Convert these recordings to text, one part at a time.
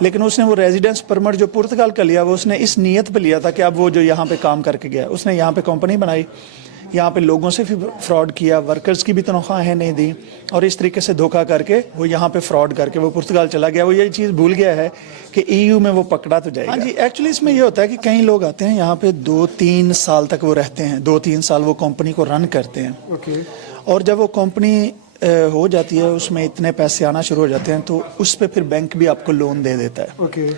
لیکن اس نے وہ ریزیڈنس پرمٹ جو پرتگال کا لیا وہ اس نے اس نیت پہ لیا تھا کہ اب وہ جو یہاں پہ کام کر کے گیا, اس نے یہاں پہ کمپنی بنائی, یہاں پہ لوگوں سے بھی فراڈ کیا, ورکرز کی بھی تنخواہیں نہیں دی, اور اس طریقے سے دھوکہ کر کے وہ یہاں پہ فراڈ کر کے وہ پرتگال چلا گیا. وہ یہ چیز بھول گیا ہے کہ EU میں وہ پکڑا تو جائے گا. ہاں جی, ایکچولی اس میں یہ ہوتا ہے کہ کئی لوگ آتے ہیں یہاں پہ 2-3 سال تک وہ رہتے ہیں, 2-3 سال وہ کمپنی کو رن کرتے ہیں, اور جب وہ کمپنی ہو جاتی ہے, اس میں اتنے پیسے آنا شروع ہو جاتے ہیں, تو اس پہ پھر بینک بھی آپ کو لون دے دیتا ہے.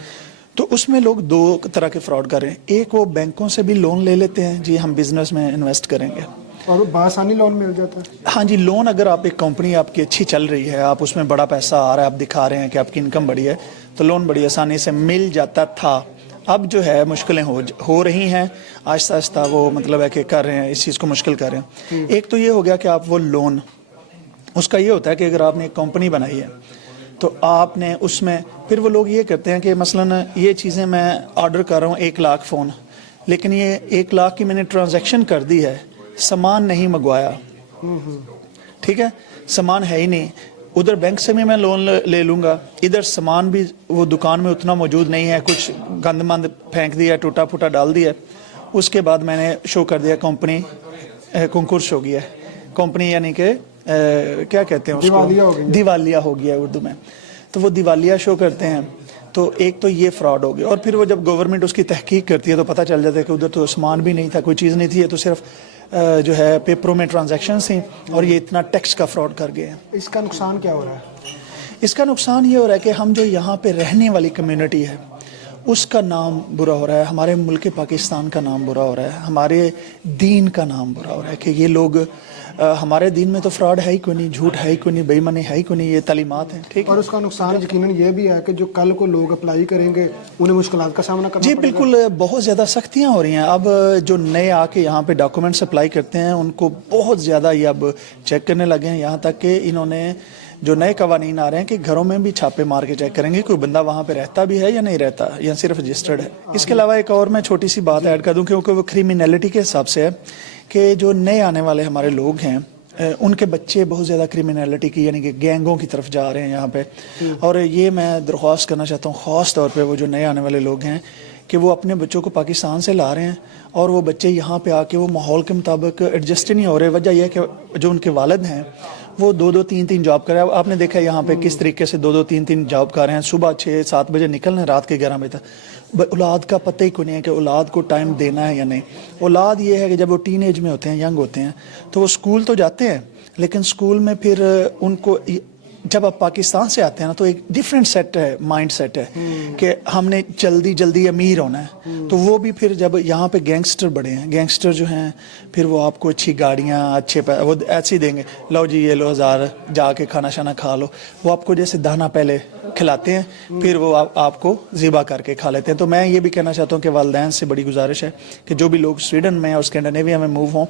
تو اس میں لوگ 2 طرح کے فراڈ کر رہے ہیں. ایک وہ بینکوں سے بھی لون لے لیتے ہیں, جی ہم بزنس میں انویسٹ کریں گے, اور بآسانی لون مل جاتا ہے. ہاں جی, لون اگر آپ ایک کمپنی آپ کی اچھی چل رہی ہے, آپ اس میں بڑا پیسہ آ رہا ہے, آپ دکھا رہے ہیں کہ آپ کی انکم بڑی ہے, تو لون بڑی آسانی سے مل جاتا تھا. اب جو ہے مشکلیں ہو رہی ہیں آہستہ آہستہ, وہ مطلب ہے کہ کر رہے ہیں اس چیز کو مشکل کر رہے ہیں. ایک تو یہ ہو گیا کہ آپ وہ لون, اس کا یہ ہوتا ہے کہ اگر آپ نے ایک کمپنی بنائی ہے تو آپ نے اس میں پھر وہ لوگ یہ کرتے ہیں کہ مثلاً یہ چیزیں میں آرڈر کر رہا ہوں 1 لاکھ فون, لیکن یہ 1 لاکھ کی میں نے ٹرانزیکشن کر دی ہے, سامان نہیں منگوایا, ٹھیک ہے, سامان ہے ہی نہیں. ادھر بینک سے بھی میں لون لے لوں گا, ادھر سامان بھی وہ دکان میں اتنا موجود نہیں ہے, کچھ گند مند پھینک دیا, ٹوٹا پھوٹا ڈال دیا. اس کے بعد میں نے شو کر دیا کمپنی کنکرس ہو گیا, کمپنی یعنی کہ کیا کہتے ہیں اس کو, دیوالیہ ہو گیا اردو میں. تو وہ دیوالیہ شو کرتے ہیں. تو ایک تو یہ فراڈ ہو گیا, اور پھر وہ جب گورنمنٹ اس کی تحقیق کرتی ہے تو پتہ چل جاتا ہے کہ ادھر تو سامان بھی نہیں تھا, کوئی چیز نہیں تھی, یہ تو صرف جو ہے پیپروں میں ٹرانزیکشنز تھیں, اور یہ اتنا ٹیکس کا فراڈ کر گئے ہیں. اس کا نقصان کیا ہو رہا ہے؟ اس کا نقصان یہ ہو رہا ہے کہ ہم جو یہاں پہ رہنے والی کمیونٹی ہے اس کا نام برا ہو رہا ہے, ہمارے ملک پاکستان کا نام برا ہو رہا ہے, ہمارے دین کا نام برا ہو رہا ہے کہ یہ لوگ, ہمارے دین میں تو فراڈ ہے ہی کوئی نہیں, جھوٹ ہے ہی کوئی نہیں, بے ایمانی ہے ہی کوئی نہیں, یہ تعلیمات ہیں, ٹھیک ہے. اور اس کا نقصان یقیناً یہ بھی ہے کہ جو کل کو لوگ اپلائی کریں گے انہیں مشکلات کا سامنا کرنا جی پڑے گا. بالکل, بہت زیادہ سختیاں ہو رہی ہیں. اب جو نئے آ کے یہاں پہ ڈاکومنٹس اپلائی کرتے ہیں ان کو بہت زیادہ یہ اب چیک کرنے لگے ہیں, یہاں تک کہ انہوں نے جو نئے قوانین آ رہے ہیں کہ گھروں میں بھی چھاپے مار کے چیک کریں گے کوئی بندہ وہاں پہ رہتا بھی ہے یا نہیں رہتا, یا صرف رجسٹرڈ ہے. اس کے علاوہ ایک اور میں چھوٹی سی بات ایڈ کر دوں, کیونکہ وہ کرمینلٹی کے حساب سے ہے کہ جو نئے آنے والے ہمارے لوگ ہیں ان کے بچے بہت زیادہ کرمینلٹی کی یعنی کہ گینگوں کی طرف جا رہے ہیں یہاں پہ. اور یہ میں درخواست کرنا چاہتا ہوں خاص طور پہ وہ جو نئے آنے والے لوگ ہیں کہ وہ اپنے بچوں کو پاکستان سے لا رہے ہیں, اور وہ بچے یہاں پہ آ کے وہ ماحول کے مطابق ایڈجسٹ نہیں ہو رہے. وجہ یہ ہے کہ جو ان کے والد ہیں وہ 2-3 جاب کر رہے ہیں. آپ نے دیکھا یہاں پہ کس طریقے سے 2-3 جاب کر رہے ہیں, صبح 6-7 بجے نکل رہے ہیں, رات کے 11 بجے تک. اولاد کا پتہ ہی کوئی نہیں ہے کہ اولاد کو ٹائم دینا ہے یا نہیں. اولاد یہ ہے کہ جب وہ ٹین ایج میں ہوتے ہیں, ینگ ہوتے ہیں, تو وہ اسکول تو جاتے ہیں, لیکن اسکول میں پھر ان کو جب آپ پاکستان سے آتے ہیں نا تو ایک ڈفرینٹ سیٹ ہے, مائنڈ سیٹ ہے کہ ہم نے جلدی امیر ہونا ہے. تو وہ بھی پھر جب یہاں پہ گینگسٹر بڑے ہیں, گینگسٹر جو ہیں پھر وہ آپ کو اچھی گاڑیاں اچھے وہ ایسے ہی دیں گے, لو جی یہ لو 1000 جا کے کھانا شانا کھا لو. وہ آپ کو جیسے دانا پہلے کھلاتے ہیں پھر وہ آپ کو ذبح کر کے کھا لیتے ہیں. تو میں یہ بھی کہنا چاہتا ہوں کہ والدین سے بڑی گزارش ہے کہ جو بھی لوگ سویڈن میں اور اسکینڈینیویا میں موو ہوں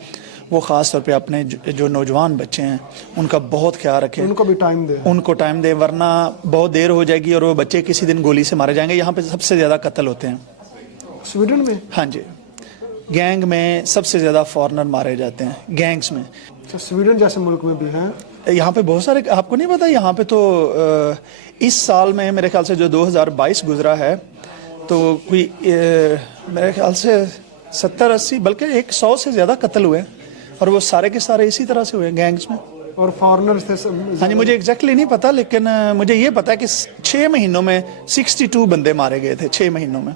وہ خاص طور پہ اپنے جو نوجوان بچے ہیں ان کا بہت خیال رکھیں, ان کو بھی ٹائم دیں, ورنہ بہت دیر ہو جائے گی اور وہ بچے کسی دن گولی سے مارے جائیں گے. یہاں پہ سب سے زیادہ قتل ہوتے ہیں سویڈن میں. ہاں جی, گینگ میں سب سے زیادہ فارنر مارے جاتے ہیں گینگز میں. سویڈن جیسے ملک میں بھی ہیں یہاں پہ بہت سارے, آپ کو نہیں پتا یہاں پہ تو اس سال میں میرے خیال سے جو 2022 گزرا ہے تو کوئی میرے خیال سے 70-80 بلکہ 100 سے زیادہ قتل ہوئے, اور وہ سارے کے سارے اسی طرح سے ہوئے گینگز میں. اور فارنرز تھے. ہاں جی, مجھے ایگزیکٹلی نہیں پتا, لیکن مجھے یہ پتا ہے کہ 6 مہینوں میں 62 بندے مارے گئے تھے 6 مہینوں میں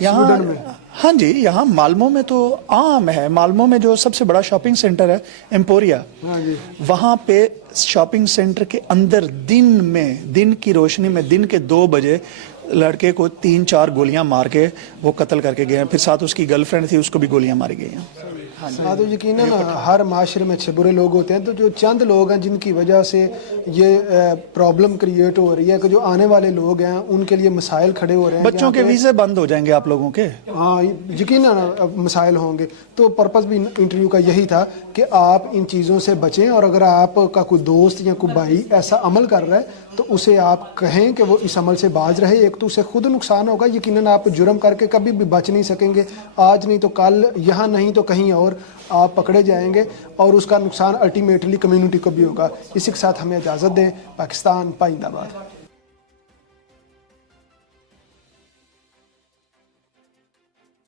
یہاں. ہاں جی, یہاں مالمو میں تو عام ہے. مالمو میں جو سب سے بڑا شاپنگ سینٹر ہے ایمپوریا, وہاں پہ شاپنگ سینٹر کے اندر دن کی روشنی میں دن کے 2 بجے لڑکے کو 3-4 گولیاں مار کے وہ قتل کر کے گئے ہیں. پھر ساتھ اس کی گرل فرینڈ تھی, اس کو بھی گولیاں ماری گئی ہیں. تو یقیناً ہر معاشرے میں اچھے برے لوگ ہوتے ہیں, تو جو چند لوگ ہیں جن کی وجہ سے یہ پرابلم کریٹ ہو رہی ہے کہ جو آنے والے لوگ ہیں ان کے لیے مسائل کھڑے ہو رہے ہیں. بچوں کے ویزے بند ہو جائیں گے آپ لوگوں کے. ہاں یقیناً مسائل ہوں گے. تو پرپس بھی انٹرویو کا یہی تھا کہ آپ ان چیزوں سے بچیں, اور اگر آپ کا کوئی دوست یا کوئی بھائی ایسا عمل کر رہا ہے تو اسے آپ کہیں کہ وہ اس عمل سے باز رہے. ایک تو اسے خود نقصان ہوگا, یقیناً آپ جرم کر کے کبھی بھی بچ نہیں سکیں گے, آج نہیں تو کل, یہاں نہیں تو کہیں اور آپ پکڑے جائیں گے, اور اس کا نقصان الٹیمیٹلی کمیونٹی کو بھی ہوگا. اسی کے ساتھ ہمیں اجازت دیں. پاکستان پائندہ باد.